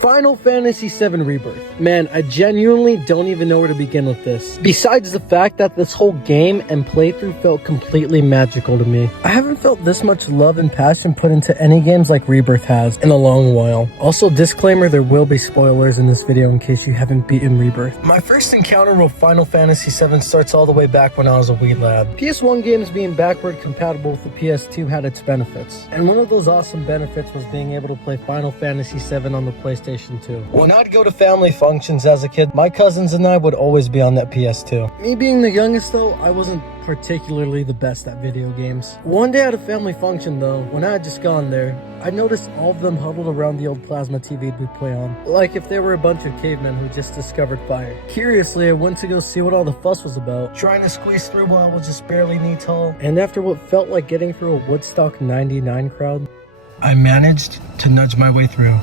Final Fantasy VII Rebirth. Man, I genuinely don't even know where to begin with this. Besides the fact that this whole game and playthrough felt completely magical to me. I haven't felt this much love and passion put into any games like Rebirth has in a long while. Also, disclaimer, there will be spoilers in this video in case you haven't beaten Rebirth. My first encounter with Final Fantasy VII starts all the way back when I was a wee lad. PS1 games being backward compatible with the PS2 had its benefits. And one of those awesome benefits was being able to play Final Fantasy VII on the PlayStation 2. When I'd go to family functions as a kid, my cousins and I would always be on that PS2. Me being the youngest though, I wasn't particularly the best at video games. One day at a family function though, when I had just gone there, I noticed all of them huddled around the old plasma TV we'd play on, like if they were a bunch of cavemen who just discovered fire. Curiously, I went to go see what all the fuss was about, trying to squeeze through while I was just barely knee tall, and after what felt like getting through a Woodstock 99 crowd, I managed to nudge my way through.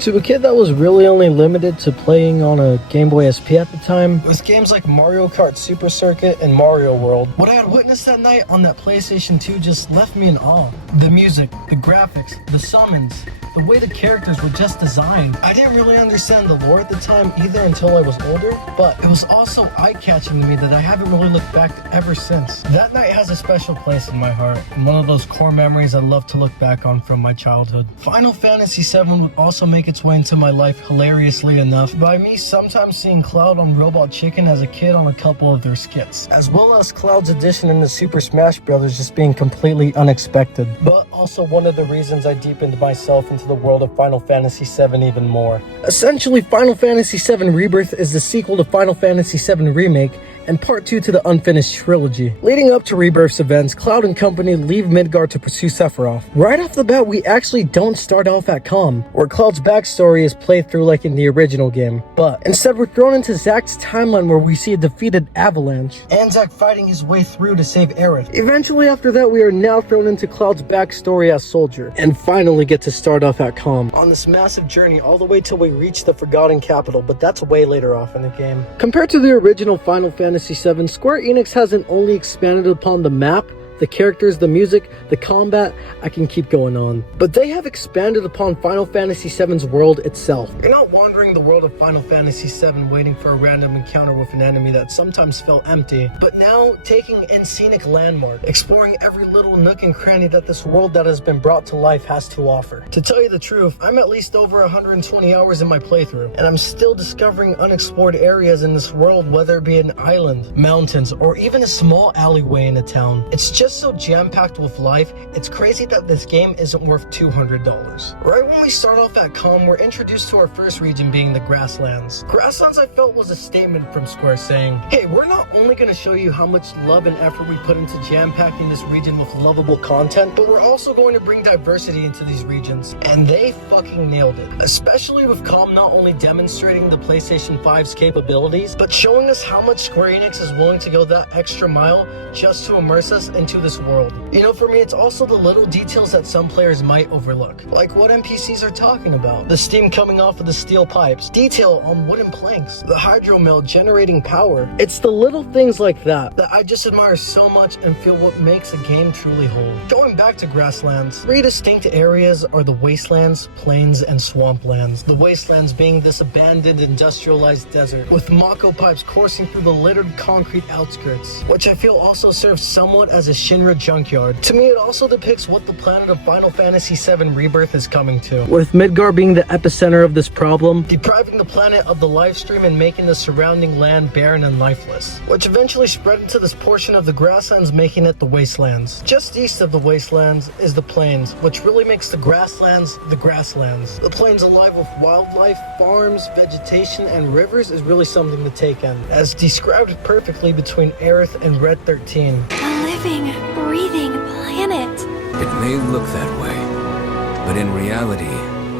To a kid that was really only limited to playing on a Game Boy SP at the time, with games like Mario Kart Super Circuit and Mario World, what I had witnessed that night on that PlayStation 2 just left me in awe. The music, the graphics, the summons, the way the characters were just designed. I didn't really understand the lore at the time either until I was older, but it was also eye-catching to me that I haven't really looked back ever since. That night has a special place in my heart, and one of those core memories I love to look back on from my childhood. Final Fantasy VII would also make its way into my life hilariously enough by me sometimes seeing Cloud on Robot Chicken as a kid on a couple of their skits, as well as Cloud's addition into Super Smash Bros. Just being completely unexpected, but also one of the reasons I deepened myself into the world of Final Fantasy VII even more. Essentially, Final Fantasy VII Rebirth is the sequel to Final Fantasy VII Remake and part 2 to the unfinished trilogy. Leading up to Rebirth's events, Cloud and company leave Midgard to pursue Sephiroth. Right off the bat, we actually don't start off at Kalm, where Cloud's backstory is played through like in the original game, but instead we're thrown into Zack's timeline where we see a defeated Avalanche, and Zack fighting his way through to save Aerith. Eventually after that, we are now thrown into Cloud's backstory as Soldier, and finally get to start off at Kalm, on this massive journey all the way till we reach the Forgotten Capital, but that's way later off in the game. Compared to the original Final Fantasy VII, Square Enix hasn't only expanded upon the map, the characters, the music, the combat, I can keep going on, but they have expanded upon Final Fantasy VII's world itself. You're not wandering the world of Final Fantasy VII waiting for a random encounter with an enemy that sometimes felt empty, but now taking in scenic landmark, exploring every little nook and cranny that this world that has been brought to life has to offer. To tell you the truth, I'm at least over 120 hours in my playthrough, and I'm still discovering unexplored areas in this world, whether it be an island, mountains, or even a small alleyway in a town. It's just so jam-packed with life, it's crazy that this game isn't worth $200. Right when we start off at Kalm, we're introduced to our first region being the Grasslands. Grasslands I felt was a statement from Square saying, hey, we're not only going to show you how much love and effort we put into jam-packing this region with lovable content, but we're also going to bring diversity into these regions. And they fucking nailed it. Especially with Kalm not only demonstrating the PlayStation 5's capabilities, but showing us how much Square Enix is willing to go that extra mile just to immerse us into this world. You know, for me, it's also the little details that some players might overlook, like what NPCs are talking about, the steam coming off of the steel pipes, detail on wooden planks, the hydro mill generating power. It's the little things like that I just admire so much and feel what makes a game truly whole. Going back to Grasslands, 3 distinct areas are the Wastelands, Plains, and Swamplands. The Wastelands being this abandoned industrialized desert, with Mako pipes coursing through the littered concrete outskirts, which I feel also serves somewhat as a Shinra junkyard. To me, it also depicts what the planet of Final Fantasy VII Rebirth is coming to, with Midgard being the epicenter of this problem, depriving the planet of the life stream and making the surrounding land barren and lifeless, which eventually spread into this portion of the Grasslands, making it the Wastelands. Just east of the Wastelands is the Plains, which really makes the Grasslands the Grasslands. The plains alive with wildlife, farms, vegetation, and rivers is really something to take in, as described perfectly between Aerith and Red 13. A living, breathing planet. It may look that way, but in reality,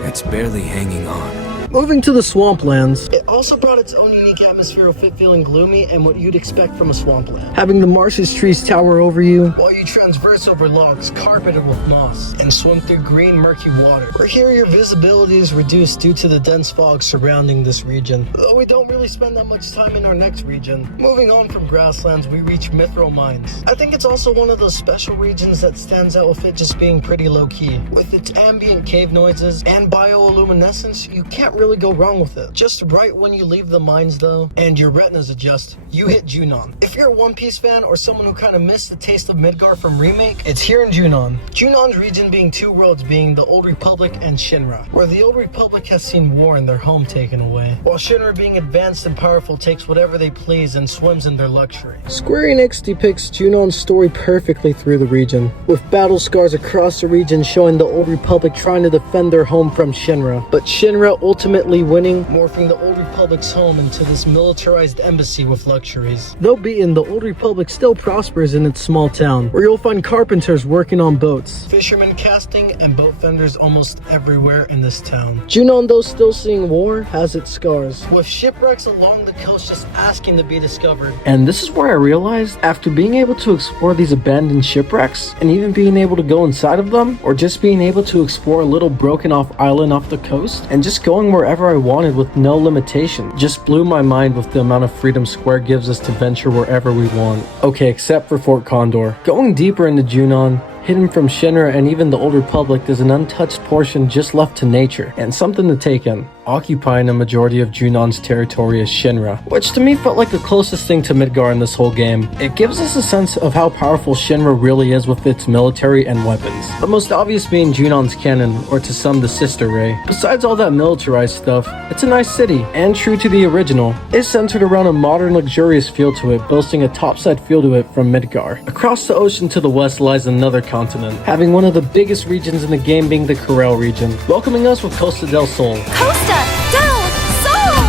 it's barely hanging on. Moving to the swamplands, it also brought its own unique atmosphere of it feeling gloomy and what you'd expect from a swampland. Having the marshes trees tower over you, while you transverse over logs carpeted with moss and swim through green murky water. Where here your visibility is reduced due to the dense fog surrounding this region, though we don't really spend that much time in our next region. Moving on from grasslands, we reach Mithril Mines. I think it's also one of those special regions that stands out with it just being pretty low-key. With its ambient cave noises and bioluminescence, you can't really go wrong with it. Just right when you leave the mines though, and your retinas adjust, you hit Junon. If you're a One Piece fan or someone who kind of missed the taste of Midgar from Remake, it's here in Junon. Junon's region being two worlds, being the Old Republic and Shinra, where the Old Republic has seen war and their home taken away, while Shinra being advanced and powerful takes whatever they please and swims in their luxury. Square Enix depicts Junon's story perfectly through the region, with battle scars across the region showing the Old Republic trying to defend their home from Shinra, but Shinra ultimately winning, morphing the Old Republic's home into this militarized embassy with luxuries. Though beaten, the Old Republic still prospers in its small town, where you'll find carpenters working on boats, fishermen casting, and boat vendors almost everywhere in this town. Junon, though still seeing war, has its scars, with shipwrecks along the coast just asking to be discovered. And this is where I realized, after being able to explore these abandoned shipwrecks, and even being able to go inside of them, or just being able to explore a little broken off island off the coast, and just going wherever I wanted with no limitation, just blew my mind with the amount of freedom Square gives us to venture wherever we want. Okay, except for Fort Condor. Going deeper into Junon, hidden from Shinra and even the Old Republic, there's an untouched portion just left to nature, and something to take in. Occupying a majority of Junon's territory is Shinra, which to me felt like the closest thing to Midgar in this whole game. It gives us a sense of how powerful Shinra really is with its military and weapons. The most obvious being Junon's cannon, or to some the sister ray. Besides all that militarized stuff, it's a nice city, and true to the original, it's centered around a modern luxurious feel to it, boasting a topside feel to it from Midgar. Across the ocean to the west lies another continent, having one of the biggest regions in the game being the Corel region, welcoming us with Costa del Sol. Costa del Sol!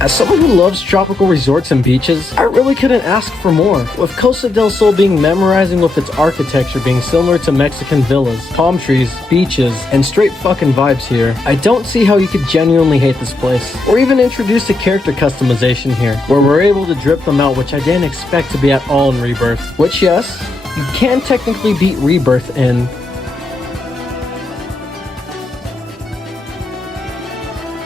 As someone who loves tropical resorts and beaches, I really couldn't ask for more. With Costa del Sol being memorizing with its architecture being similar to Mexican villas, palm trees, beaches, and straight fucking vibes here, I don't see how you could genuinely hate this place. Or even introduce a character customization here, where we're able to drip them out, which I didn't expect to be at all in Rebirth. Which, yes, you can technically beat Rebirth in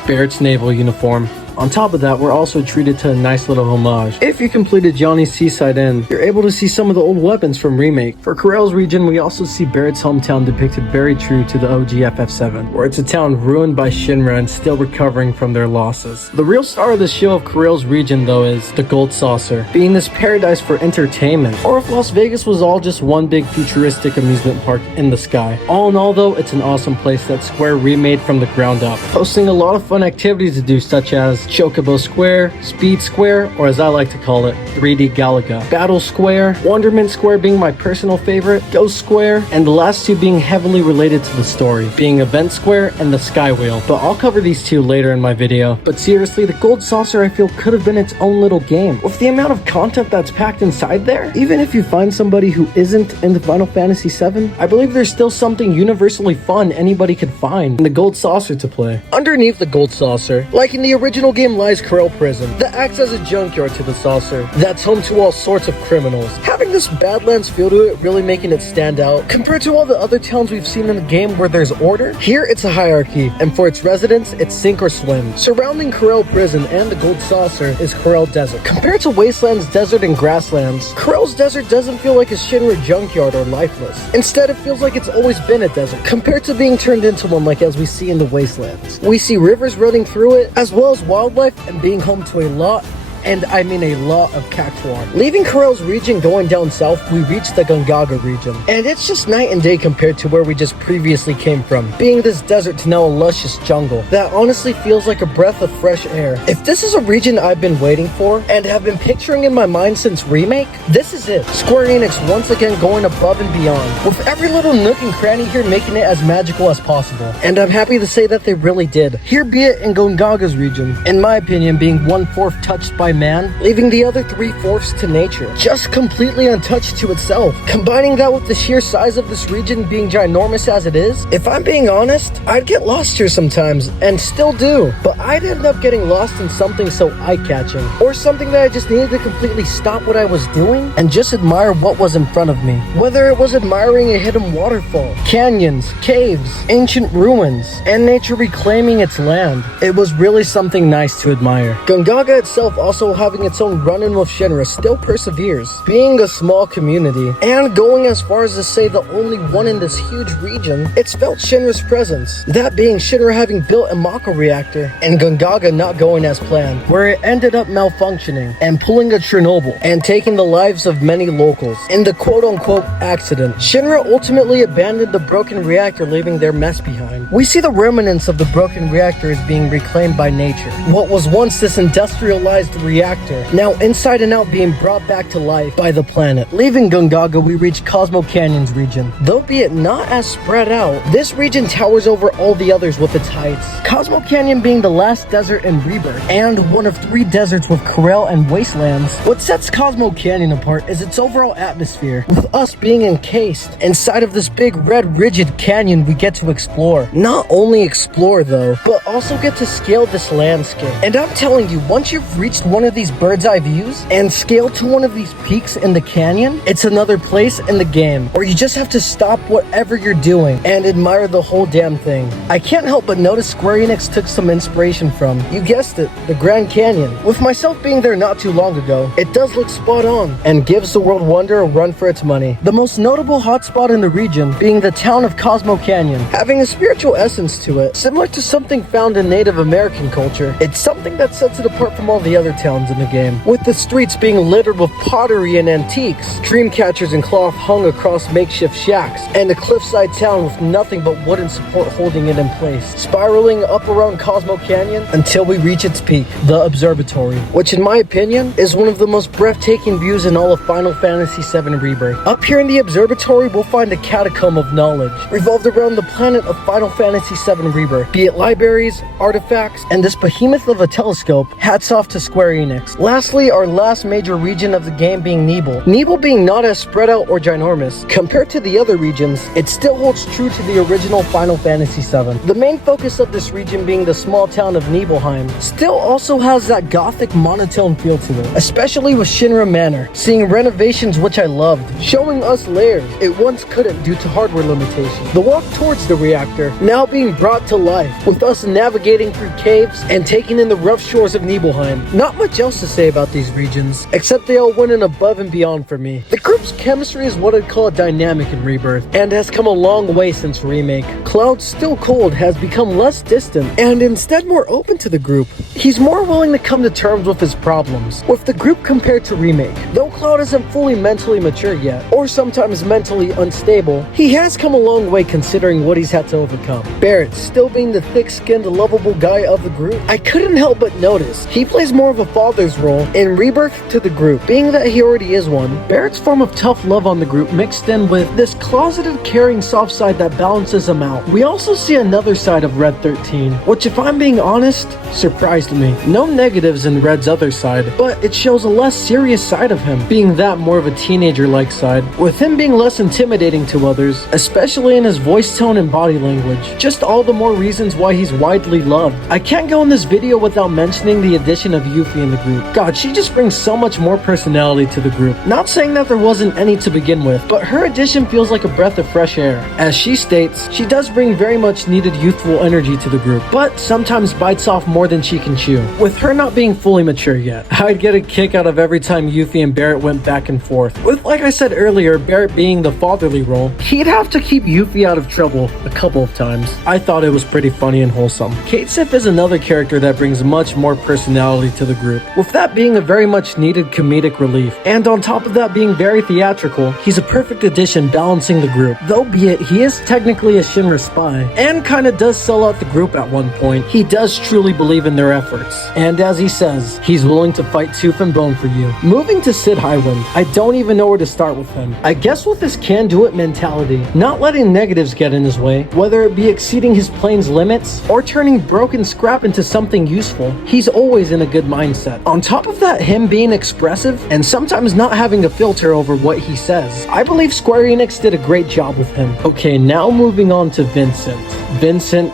Barrett's naval uniform. On top of that, we're also treated to a nice little homage. If you completed Johnny's Seaside Inn, you're able to see some of the old weapons from Remake. For Corel's region, we also see Barrett's hometown depicted very true to the OG FF7, where it's a town ruined by Shinra and still recovering from their losses. The real star of the show of Corel's region, though, is the Gold Saucer, being this paradise for entertainment. Or if Las Vegas was all just one big futuristic amusement park in the sky. All in all, though, it's an awesome place that Square remade from the ground up, hosting a lot of fun activities to do, such as Chocobo Square, Speed Square, or as I like to call it, 3D Galaga, Battle Square, Wonderment Square being my personal favorite, Ghost Square, and the last two being heavily related to the story, being Event Square and the Sky Wheel. But I'll cover these two later in my video. But seriously, the Gold Saucer I feel could have been its own little game. With the amount of content that's packed inside there, even if you find somebody who isn't into Final Fantasy VII, I believe there's still something universally fun anybody could find in the Gold Saucer to play. Underneath the Gold Saucer, like in the original game, lies Corel Prison, that acts as a junkyard to the saucer, that's home to all sorts of criminals. Having this Badlands feel to it really making it stand out. Compared to all the other towns we've seen in the game where there's order, here it's a hierarchy, and for its residents, it's sink or swim. Surrounding Corel Prison and the Gold Saucer is Corel Desert. Compared to Wasteland's desert and grasslands, Corel's desert doesn't feel like a Shinra junkyard or lifeless. Instead, it feels like it's always been a desert, compared to being turned into one like as we see in the Wastelands. We see rivers running through it, as well as wildlife, and being home to a lot, and I mean a lot of cactuar. Leaving Corel's region going down south, we reach the Gongaga region. And it's just night and day compared to where we just previously came from, being this desert to now a luscious jungle that honestly feels like a breath of fresh air. If this is a region I've been waiting for and have been picturing in my mind since Remake, this is it. Square Enix once again going above and beyond, with every little nook and cranny here making it as magical as possible. And I'm happy to say that they really did. Here be it in Gongaga's region, in my opinion being 1/4 touched by man, leaving the other 3/4 to nature, just completely untouched to itself. Combining that with the sheer size of this region being ginormous as it is, if I'm being honest, I'd get lost here sometimes, and still do, but I'd end up getting lost in something so eye-catching, or something that I just needed to completely stop what I was doing and just admire what was in front of me. Whether it was admiring a hidden waterfall, canyons, caves, ancient ruins, and nature reclaiming its land, it was really something nice to admire. Gongaga itself, also having its own run-in with Shinra, still perseveres, being a small community, and going as far as to say the only one in this huge region. It's felt Shinra's presence, that being Shinra having built a Mako reactor, and Gongaga not going as planned, where it ended up malfunctioning and pulling a Chernobyl and taking the lives of many locals. In the quote-unquote accident, Shinra ultimately abandoned the broken reactor, leaving their mess behind. We see the remnants of the broken reactor as being reclaimed by nature. What was once this industrialized reactor, now inside and out being brought back to life by the planet. Leaving Gongaga, we reach Cosmo Canyon's region. Though be it not as spread out, this region towers over all the others with its heights. Cosmo Canyon being the last desert in Rebirth, and one of 3 deserts with corral and wastelands. What sets Cosmo Canyon apart is its overall atmosphere, with us being encased inside of this big red rigid canyon we get to explore. Not only explore though, but also get to scale this landscape. And I'm telling you, once you've reached one of these bird's eye views and scale to one of these peaks in the canyon, it's another place in the game, or you just have to stop whatever you're doing and admire the whole damn thing. I can't help but notice Square Enix took some inspiration from, you guessed it, the Grand Canyon. With myself being there not too long ago, it does look spot on and gives the World Wonder a run for its money. The most notable hotspot in the region being the town of Cosmo Canyon, having a spiritual essence to it, similar to something found in Native American culture. It's something that sets it apart from all the other towns in the game, with the streets being littered with pottery and antiques, dream catchers and cloth hung across makeshift shacks, and a cliffside town with nothing but wooden support holding it in place, spiraling up around Cosmo Canyon until we reach its peak, the observatory, which in my opinion is one of the most breathtaking views in all of Final Fantasy VII Rebirth. Up here in the observatory, we'll find a catacomb of knowledge revolved around the planet of Final Fantasy VII Rebirth, be it libraries, artifacts, and this behemoth of a telescope. Hats off to Square Enix. Lastly, our last major region of the game being Nibel. Nibel being not as spread out or ginormous compared to the other regions, it still holds true to the original Final Fantasy VII. The main focus of this region being the small town of Nibelheim still also has that gothic monotone feel to it, especially with Shinra Manor, seeing renovations which I loved, showing us layers it once couldn't due to hardware limitations. The walk towards the reactor now being brought to life, with us navigating through caves and taking in the rough shores of Nibelheim. Not much else to say about these regions, except they all went in above and beyond for me. The group's chemistry is what I'd call dynamic in Rebirth, and has come a long way since Remake. Cloud, still cold, has become less distant, and instead more open to the group. He's more willing to come to terms with his problems, with the group compared to Remake. Though Cloud isn't fully mentally mature yet, or sometimes mentally unstable, he has come a long way considering what he's had to overcome. Barrett, still being the thick-skinned, lovable guy of the group, I couldn't help but notice he plays more of a father's role in Rebirth to the group, being that he already is one. Barrett's form of tough love on the group mixed in with this closeted, caring soft side that balances him out. We also see another side of Red 13, which if I'm being honest, surprised me. No negatives in Red's other side, but it shows a less serious side of him, being that more of a teenager-like side, with him being less intimidating to others, especially in his voice tone and body language. Just all the more reasons why he's widely loved. I can't go in this video without mentioning the addition of Yuffie in the group. God, she just brings so much more personality to the group. Not saying that there wasn't any to begin with, but her addition feels like a breath of fresh air. As she states, she does bring very much needed youthful energy to the group, but sometimes bites off more than she can chew. With her not being fully mature yet, I'd get a kick out of every time Yuffie and Barrett went back and forth. With, like I said earlier, Barrett being the fatherly role, he'd have to keep Yuffie out of trouble a couple of times. I thought it was pretty funny and wholesome. Kate Sif is another character that brings much more personality to the group, with that being a very much needed comedic relief, and on top of that being very theatrical, he's a perfect addition balancing the group. Though be it, he is technically a Shinra spy, and kinda does sell out the group at one point. He does truly believe in their efforts, and as he says, he's willing to fight tooth and bone for you. Moving to Sid Highwind, I don't even know where to start with him. I guess with his can-do-it mentality, not letting negatives get in his way, whether it be exceeding his plane's limits, or turning broken scrap into something useful, he's always in a good mindset. On top of that, him being expressive, and sometimes not having a filter over what he says, I believe Square Enix did a great job with him. Okay, now moving on to Vincent. Vincent.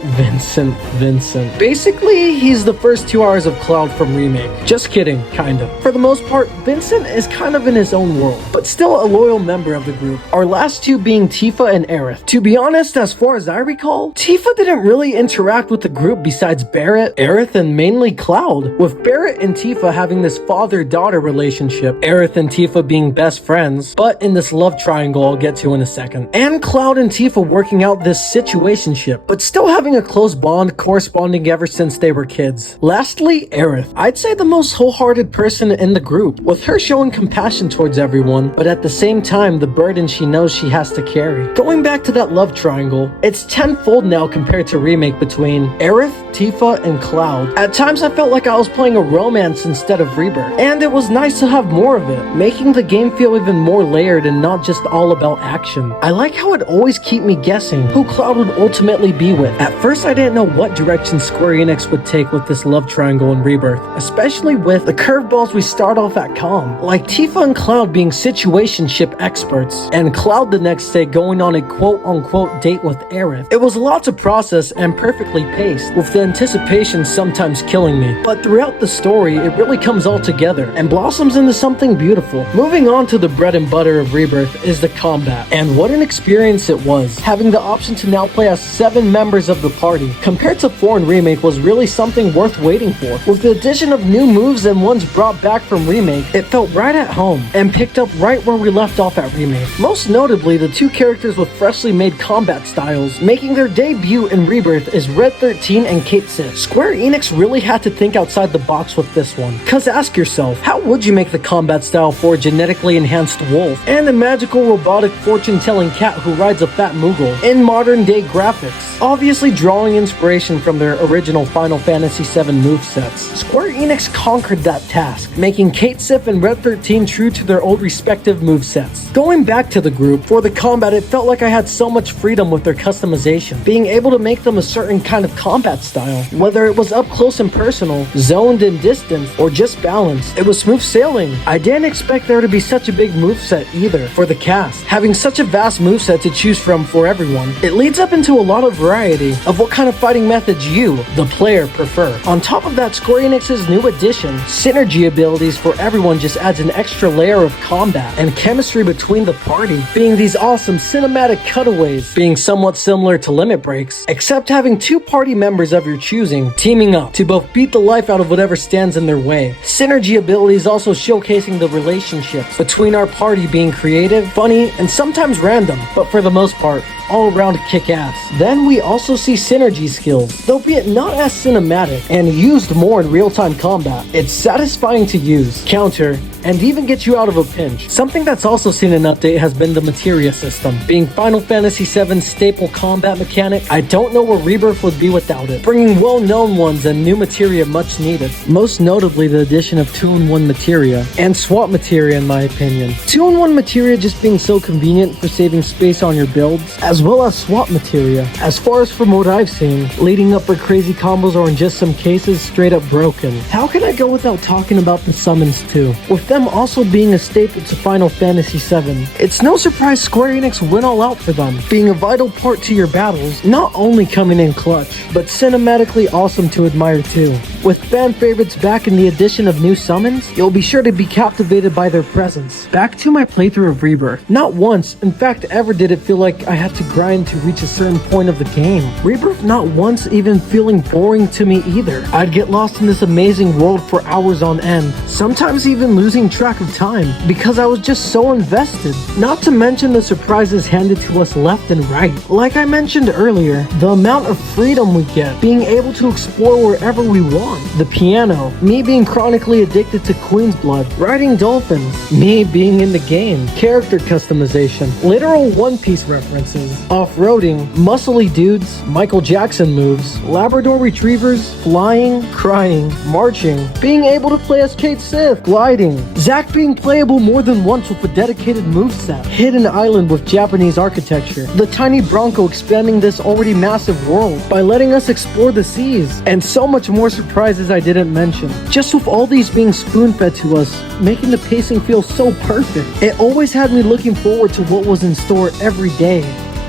Basically, he's the first 2 hours of Cloud from Remake. Just kidding, kinda. For the most part, Vincent is kind of in his own world, but still a loyal member of the group. Our last two being Tifa and Aerith. To be honest, as far as I recall, Tifa didn't really interact with the group besides Barrett, Aerith, and mainly Cloud, with Barrett and Tifa having this father-daughter relationship, Aerith and Tifa being best friends, but in this love triangle I'll get to in a second, and Cloud and Tifa working out this situationship, but still having a close bond corresponding ever since they were kids. Lastly, Aerith. I'd say the most wholehearted person in the group, with her showing compassion towards everyone, but at the same time the burden she knows she has to carry. Going back to that love triangle, it's tenfold now compared to Remake between Aerith, Tifa, and Cloud. At times I felt like I was playing a romance instead of Rebirth, and it was nice to have more of it, making the game feel even more layered and not just all about action. I like how it always keep me guessing who Cloud would ultimately be with. At first I didn't know what direction Square Enix would take with this love triangle in Rebirth, especially with the curveballs we start off at Calm, like Tifa and Cloud being situationship experts, and Cloud the next day going on a quote-unquote date with Aerith. It was a lot to process and perfectly paced, with the anticipation sometimes killing me, but throughout the story it really comes all together and blossoms into something beautiful. Moving on to the bread and butter of Rebirth is the combat, and what an experience it was. Having the option to now play as 7 members of the party, compared to 4 in Remake, was really something worth waiting for. With the addition of new moves and ones brought back from Remake, it felt right at home, and picked up right where we left off at Remake. Most notably, the 2 characters with freshly made combat styles making their debut in Rebirth is Red 13 and Kate Sith. Square Enix really had to think outside the box with this one, cause ask yourself, how would you make the combat style for a genetically enhanced wolf and a magical robotic fortune-telling cat who rides a fat Moogle in modern day graphics? Obviously drawing inspiration from their original Final Fantasy VII movesets. Square Enix conquered that task, making Kate Sith and Red 13 true to their old respective movesets. Going back to the group, for the combat it felt like I had so much freedom with their customization, being able to make them a certain kind of combat style, whether it was up close and personal, zoned and distant, or just balanced. It was smooth sailing. I didn't expect there to be such a big moveset either for the cast, having such a vast moveset to choose from for everyone. It leads up into a lot of variety of what kind of fighting methods you, the player, prefer. On top of that, Square Enix's new addition, synergy abilities for everyone, just adds an extra layer of combat and chemistry between the party, being these awesome cinematic cutaways, being somewhat similar to Limit Breaks, except having 2 party members of your choosing teaming up to both beat the life out of whatever stands in their way. Synergy abilities also showcasing the relationships between our party being creative, funny, and sometimes random, but for the most part, all around kick-ass. Then we also see synergy skills, though be it not as cinematic and used more in real-time combat. It's satisfying to use, counter, and even get you out of a pinch. Something that's also seen an update has been the materia system, being Final Fantasy VII's staple combat mechanic. I don't know where Rebirth would be without it, bringing well-known ones and new materia much needed. Most notably the addition of 2-in-1 materia, and swap materia in my opinion. 2-in-1 materia just being so convenient for saving space on your builds, as well as swap materia. As far as from what I've seen, leading up for crazy combos or in just some cases straight up broken. How can I go without talking about the summons too, with them also being a staple to Final Fantasy VII. It's no surprise Square Enix went all out for them, being a vital part to your battles, not only coming in clutch, but cinematically awesome to admire too. With fan favorites back in the addition of new summons, you'll be sure to be captivated by their presence. Back to my playthrough of Rebirth. Not once, in fact ever, did it feel like I had to grind to reach a certain point of the game. Rebirth not once even feeling boring to me either. I'd get lost in this amazing world for hours on end, sometimes even losing losing track of time because I was just so invested. Not to mention the surprises handed to us left and right. Like I mentioned earlier, the amount of freedom we get, being able to explore wherever we want. The piano, me being chronically addicted to Queen's Blood, riding dolphins, me being in the game, character customization, literal One Piece references, off-roading, muscly dudes, Michael Jackson moves, Labrador retrievers, flying, crying, marching, being able to play as Kate Sith, gliding, Zack being playable more than once with a dedicated moveset, hidden island with Japanese architecture, the tiny Bronco expanding this already massive world by letting us explore the seas, and so much more surprises I didn't mention. Just with all these being spoon-fed to us, making the pacing feel so perfect. It always had me looking forward to what was in store every day.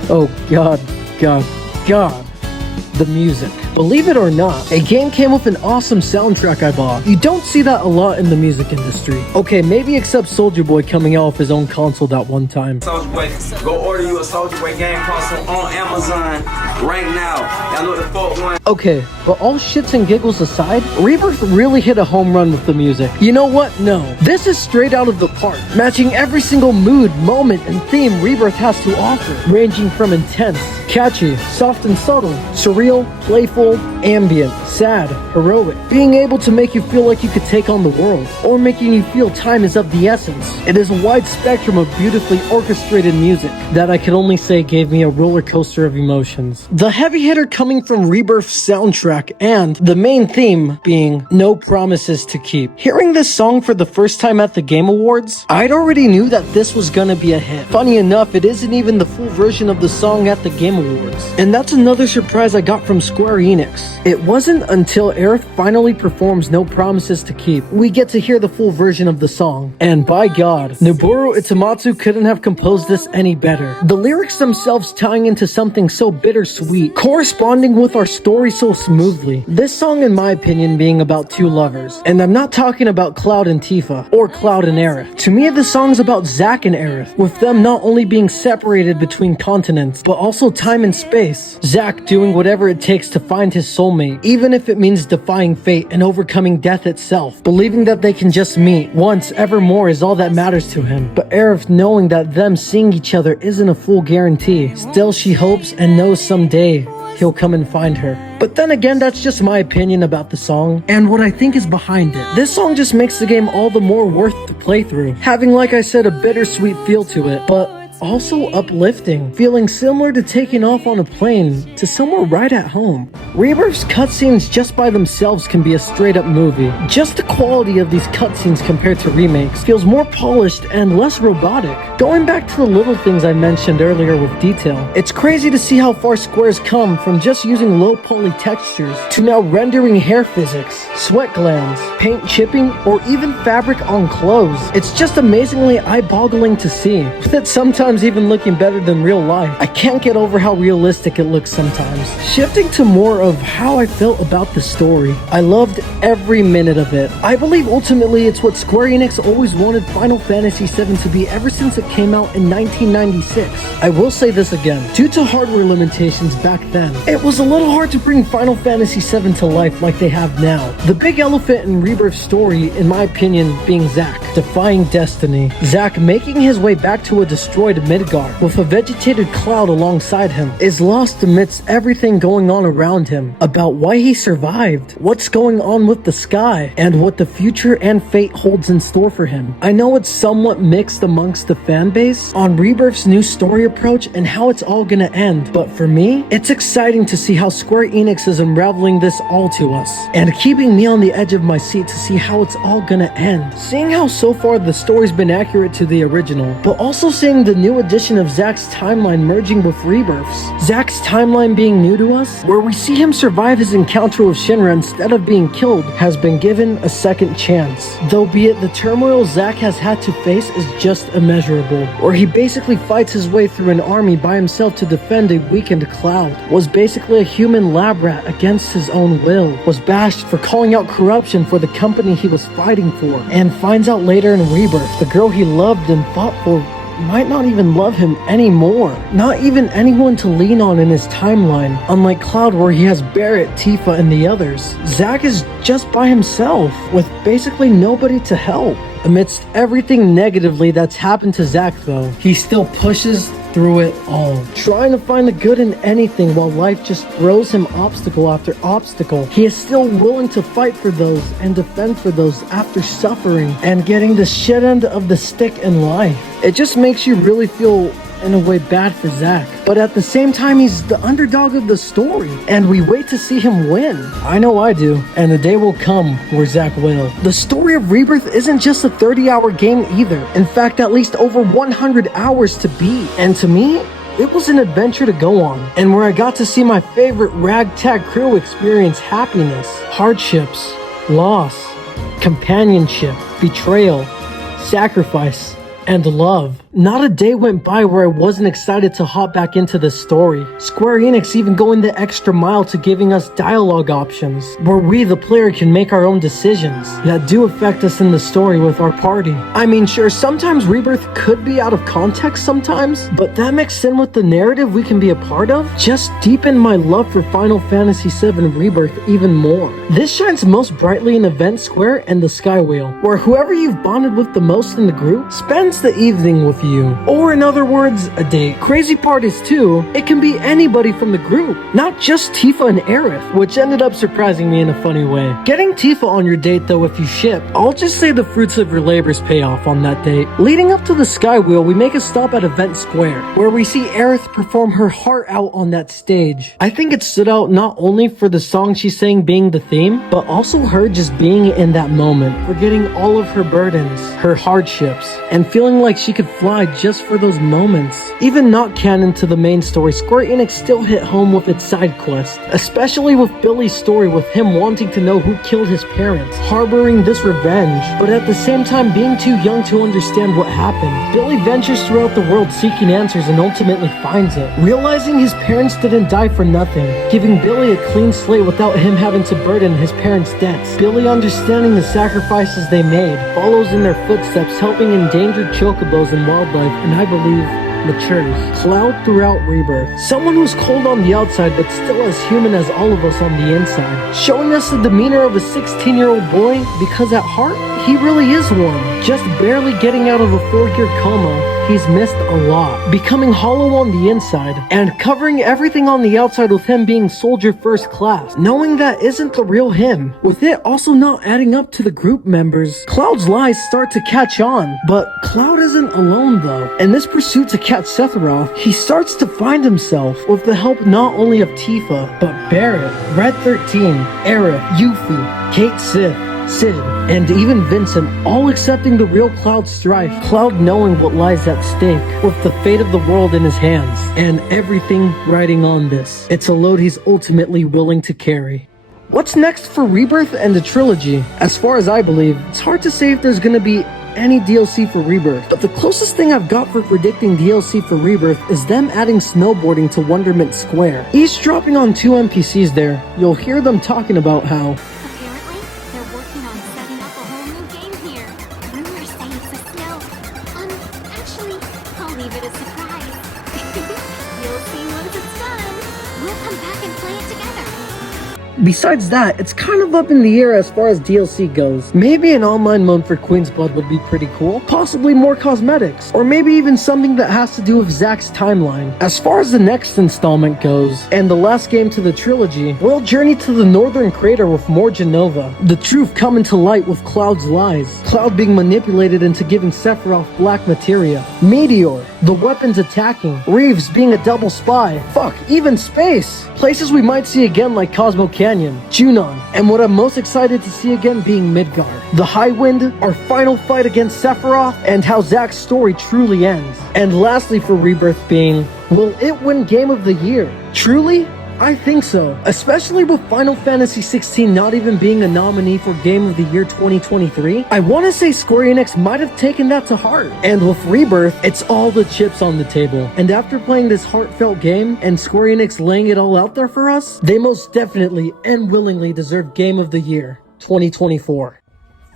Oh God. The music. Believe it or not, a game came with an awesome soundtrack I bought. You don't see that a lot in the music industry. Okay, maybe except Soulja Boy coming out with his own console that one time. Soulja Boy, go order you a Soulja Boy game console on Amazon right now. Y'all know what the fuck one. Okay, but all shits and giggles aside, Rebirth really hit a home run with the music. You know what? No. This is straight out of the park, matching every single mood, moment, and theme Rebirth has to offer, ranging from intense, catchy, soft and subtle, surreal, playful, ambient, sad, heroic, being able to make you feel like you could take on the world, or making you feel time is of the essence. It is a wide spectrum of beautifully orchestrated music that I could only say gave me a roller coaster of emotions. The heavy hitter coming from Rebirth's soundtrack and the main theme being No Promises to Keep. Hearing this song for the first time at the Game Awards, I'd already knew that this was gonna be a hit. Funny enough, it isn't even the full version of the song at the Game Awards. And that's another surprise I got from Square Enix. It wasn't until Aerith finally performs No Promises to Keep we get to hear the full version of the song. And by God, Noboru Itamatsu couldn't have composed this any better. The lyrics themselves tying into something so bittersweet, corresponding with our story so smoothly. This song, in my opinion, being about two lovers. And I'm not talking about Cloud and Tifa, or Cloud and Aerith. To me, the song's about Zack and Aerith, with them not only being separated between continents, but also time and space. Zack doing whatever it takes to find his soulmate, even if it means defying fate and overcoming death itself, believing that they can just meet once evermore is all that matters to him. But Aerith knowing that them seeing each other isn't a full guarantee. Still, she hopes and knows someday he'll come and find her. But then again, that's just my opinion about the song and what I think is behind it. This song just makes the game all the more worth the playthrough, having, like I said, a bittersweet feel to it, but also uplifting, feeling similar to taking off on a plane to somewhere right at home. Rebirth's cutscenes just by themselves can be a straight up movie. Just the quality of these cutscenes compared to remakes feels more polished and less robotic. Going back to the little things I mentioned earlier with detail, it's crazy to see how far Square's come from just using low poly textures to now rendering hair physics, sweat glands, paint chipping, or even fabric on clothes. It's just amazingly eye-boggling to see, with it sometimes even looking better than real life. I can't get over how realistic it looks sometimes. Shifting to more of how I felt about the story, I loved every minute of it. I believe ultimately it's what Square Enix always wanted Final Fantasy VII to be ever since it came out in 1996. I will say this again, due to hardware limitations back then, it was a little hard to bring Final Fantasy VII to life like they have now. The big elephant in Rebirth's story, in my opinion, being Zack, defying destiny. Zack making his way back to a destroyed Midgar with a vegetated Cloud alongside him, is lost amidst everything going on around him, about why he survived, what's going on with the sky, and what the future and fate holds in store for him. I know it's somewhat mixed amongst the fanbase on Rebirth's new story approach and how it's all gonna end, but for me, it's exciting to see how Square Enix is unraveling this all to us, and keeping me on the edge of my seat to see how it's all gonna end. Seeing how so far the story's been accurate to the original, but also seeing the new addition of Zack's timeline merging with Rebirth's. Zack's timeline being new to us, where we see him survive his encounter with Shinra instead of being killed, has been given a second chance. Though be it the turmoil Zack has had to face is just immeasurable, where he basically fights his way through an army by himself to defend a weakened Cloud, was basically a human lab rat against his own will, was bashed for calling out corruption for the company he was fighting for, and finds out later in Rebirth the girl he loved and fought for might not even love him anymore. Not even anyone to lean on in his timeline, unlike Cloud where he has Barrett, Tifa, and the others. Zack is just by himself, with basically nobody to help. Amidst everything negatively that's happened to Zack though, he still pushes through it all, trying to find the good in anything while life just throws him obstacle after obstacle. He is still willing to fight for those and defend for those after suffering and getting the shit end of the stick in life. It just makes you really feel in a way bad for Zack, but at the same time he's the underdog of the story and we wait to see him win. I know I do, and the day will come where Zack will. The story of Rebirth isn't just a 30-hour game either. In fact, at least over 100 hours to beat, and to me it was an adventure to go on, and where I got to see my favorite ragtag crew experience happiness, hardships, loss, companionship, betrayal, sacrifice, and love. Not a day went by where I wasn't excited to hop back into the story. Square Enix even going the extra mile to giving us dialogue options, where we the player can make our own decisions that do affect us in the story with our party. I mean, sure, sometimes Rebirth could be out of context sometimes, but that mixed in with the narrative we can be a part of just deepened my love for Final Fantasy VII Rebirth even more. This shines most brightly in Event Square and the Sky Wheel, where whoever you've bonded with the most in the group spends the evening with you, or in other words, a date. Crazy part is too, it can be anybody from the group, not just Tifa and Aerith, which ended up surprising me in a funny way. Getting Tifa on your date though if you ship, I'll just say the fruits of your labors pay off on that date. Leading up to the Sky Wheel, we make a stop at Event Square, where we see Aerith perform her heart out on that stage. I think it stood out not only for the song she sang being the theme, but also her just being in that moment, forgetting all of her burdens, her hardships, and feeling like she could fly just for those moments. Even not canon to the main story, Square Enix still hit home with its side quest, especially with Billy's story with him wanting to know who killed his parents, harboring this revenge, but at the same time being too young to understand what happened. Billy ventures throughout the world seeking answers and ultimately finds it, realizing his parents didn't die for nothing, giving Billy a clean slate without him having to burden his parents' debts. Billy, understanding the sacrifices they made, follows in their footsteps, helping endangered chocobos and wildlife, and I believe matures. Cloud throughout Rebirth, someone who's cold on the outside but still as human as all of us on the inside, showing us the demeanor of a 16-year-old boy because at heart he really is one, just barely getting out of a 4-year coma. He's missed a lot, becoming hollow on the inside and covering everything on the outside with him being soldier first class, knowing that isn't the real him, with it also not adding up to the group members. Cloud's lies start to catch on, but Cloud isn't alone though. In this pursuit to catch Sephiroth, he starts to find himself with the help not only of Tifa, but Barret, Red 13, Aerith, Yuffie, Kate Sith, Sid, and even Vincent, all accepting the real Cloud's strife, Cloud knowing what lies at stake, with the fate of the world in his hands, and everything riding on this. It's a load he's ultimately willing to carry. What's next for Rebirth and the trilogy? As far as I believe, it's hard to say if there's gonna be any DLC for Rebirth, but the closest thing I've got for predicting DLC for Rebirth is them adding snowboarding to Wonderment Square. Eavesdropping on 2 NPCs there, you'll hear them talking about how Apparently, they're working on setting up a whole new game here. Rumors say it's a snow. Actually, I'll leave it a surprise. You'll see once it's done. We'll come back and play it together. Besides that, it's kind of up in the air as far as DLC goes. Maybe an online mode for Queen's Blood would be pretty cool, possibly more cosmetics, or maybe even something that has to do with Zack's timeline. As far as the next installment goes, and the last game to the trilogy, we'll journey to the Northern Crater with more Genova, the truth coming to light with Cloud's lies, Cloud being manipulated into giving Sephiroth black materia, Meteor, the weapons attacking, Reeves being a double spy, fuck, even space, places we might see again like Cosmo Canyon, Junon, and what I'm most excited to see again being Midgar, the High Wind, our final fight against Sephiroth, and how Zack's story truly ends. And lastly for Rebirth being, will it win Game of the Year? Truly? I think so, especially with Final Fantasy XVI not even being a nominee for Game of the Year 2023. I want to say Square Enix might have taken that to heart. And with Rebirth, it's all the chips on the table. And after playing this heartfelt game and Square Enix laying it all out there for us, they most definitely and willingly deserve Game of the Year 2024.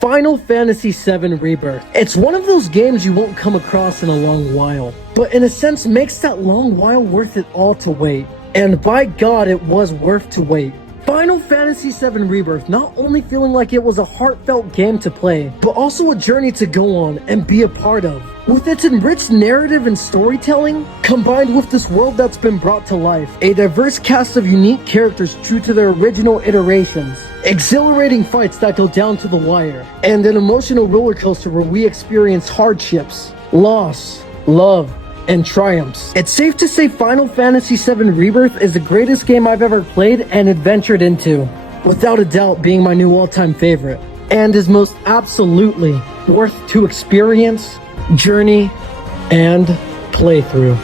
Final Fantasy VII Rebirth. It's one of those games you won't come across in a long while, but in a sense makes that long while worth it all to wait. And by God, it was worth to wait. Final Fantasy VII Rebirth not only feeling like it was a heartfelt game to play, but also a journey to go on and be a part of. With its enriched narrative and storytelling, combined with this world that's been brought to life, a diverse cast of unique characters true to their original iterations, exhilarating fights that go down to the wire, and an emotional roller coaster where we experience hardships, loss, love, and triumphs. It's safe to say Final Fantasy VII Rebirth is the greatest game I've ever played and adventured into, without a doubt being my new all-time favorite, and is most absolutely worth to experience, journey, and play through.